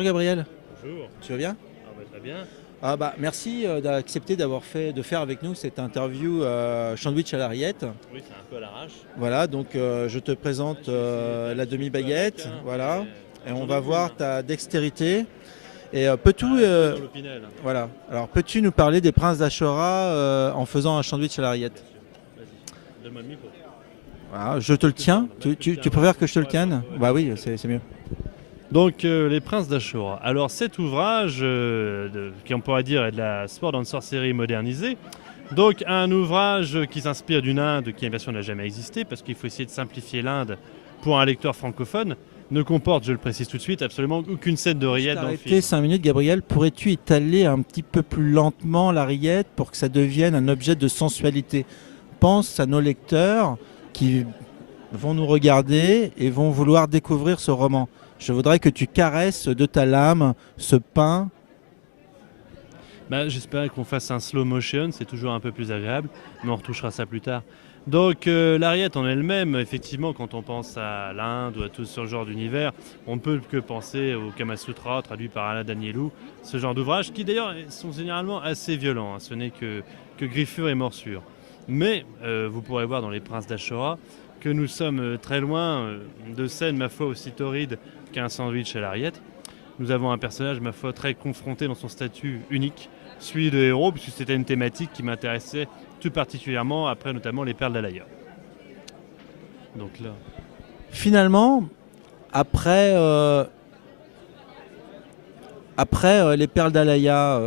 Bonjour Gabriel, Bonjour. tu vas bien? Très bien. Merci d'accepter de faire avec nous cette interview Sandwich à la rillette. Oui, c'est un peu à l'arrache. Voilà, donc je te présente la demi-baguette, voilà, et on J'en ai va vu voir une. ta dextérité. Et Dans l'Opinel. voilà, alors peux-tu nous parler des princes d'Achora en faisant un sandwich à la rillette? Vas-y, donne-moi le micro. Voilà, je te le tiens, tu préfères que je te le tienne? Bah oui, c'est mieux. Donc, Les Princes d'Achora. Alors, cet ouvrage, qui on pourrait dire est de la Sword and Sorcery modernisée, donc un ouvrage qui s'inspire d'une Inde qui, bien sûr, n'a jamais existé, parce qu'il faut essayer de simplifier l'Inde pour un lecteur francophone, ne comporte, je le précise tout de suite, absolument aucune scène de Je rillette t'ai dans le arrêté film. 5 minutes, Gabriel. Pourrais-tu étaler un petit peu plus lentement la rillette pour que ça devienne un objet de sensualité? Pense à nos lecteurs qui vont nous regarder et vont vouloir découvrir ce roman. Je voudrais que tu caresses de ta lame ce pain. J'espérais qu'on fasse un slow motion, c'est toujours un peu plus agréable, mais on retouchera ça plus tard. Donc la rillette en elle-même, effectivement, quand on pense à l'Inde ou à tout ce genre d'univers, on ne peut que penser au Kama Sutra, traduit par Alain Danielou, ce genre d'ouvrages qui d'ailleurs sont généralement assez violents, hein. Ce n'est que griffure et morsure. Mais vous pourrez voir dans Les Princes d'Achora que nous sommes très loin de scènes, ma foi, aussi torrides qu'un sandwich à la rillette. Nous avons un personnage, ma foi, très confronté dans son statut unique, celui de héros, puisque c'était une thématique qui m'intéressait tout particulièrement, après notamment les perles d'Alaya. Donc là, Finalement, après, Les Perles d'Alaya,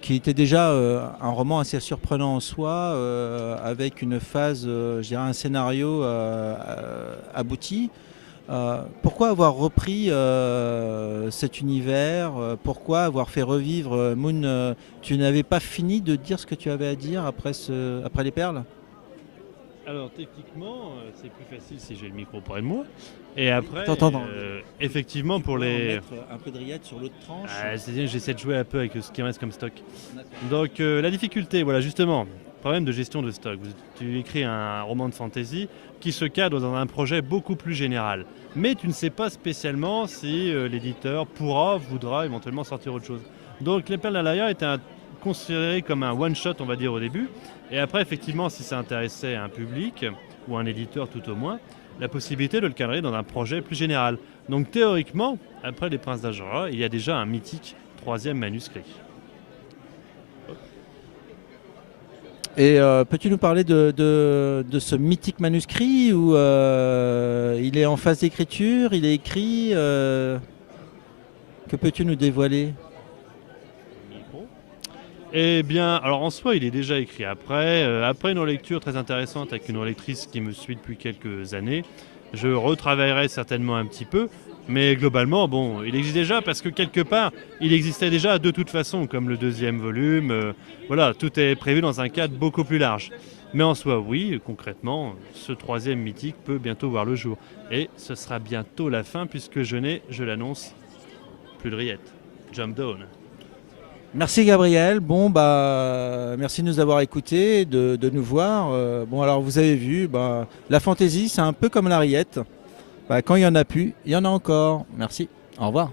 qui était déjà un roman assez surprenant en soi, avec une phase, je dirais un scénario abouti. Pourquoi avoir repris cet univers? Pourquoi avoir fait revivre Moon? Tu n'avais pas fini de dire ce que tu avais à dire après les perles? alors techniquement, c'est plus facile si j'ai le micro près de moi. Et après, T'entends. effectivement, Tu pour pourrais en les... mettre un peu de rillette sur l'autre tranche. c'est-à-dire, j'essaie de jouer un peu avec ce qui reste comme stock. Donc la difficulté, voilà justement, problème de gestion de stock. Tu écris un roman de fantasy qui se cadre dans un projet beaucoup plus général. Mais tu ne sais pas spécialement si l'éditeur voudra éventuellement sortir autre chose. Donc Les Perles d'Alaya était considéré comme un one-shot, on va dire, au début. Et après, effectivement, si ça intéressait un public, ou un éditeur tout au moins, la possibilité de le cadrer dans un projet plus général. Donc théoriquement, après Les Princes d'Achora, il y a déjà un mythique troisième manuscrit. Et peux-tu nous parler de ce mythique manuscrit où il est en phase d'écriture, il est écrit que peux-tu nous dévoiler? Eh bien, alors en soi, il est déjà écrit après une relecture très intéressante avec une relectrice qui me suit depuis quelques années. Je retravaillerai certainement un petit peu, mais globalement, bon, il existe déjà parce que quelque part, il existait déjà de toute façon, comme le deuxième volume. Voilà, tout est prévu dans un cadre beaucoup plus large. Mais en soi, oui, concrètement, ce troisième mythique peut bientôt voir le jour. Et ce sera bientôt la fin puisque je l'annonce, plus de rillettes. Jump down. Merci Gabriel. Bon merci de nous avoir écoutés, de nous voir. Alors vous avez vu, la fantaisie c'est un peu comme la rillette. Quand il y en a plus, il y en a encore. Merci. Au revoir.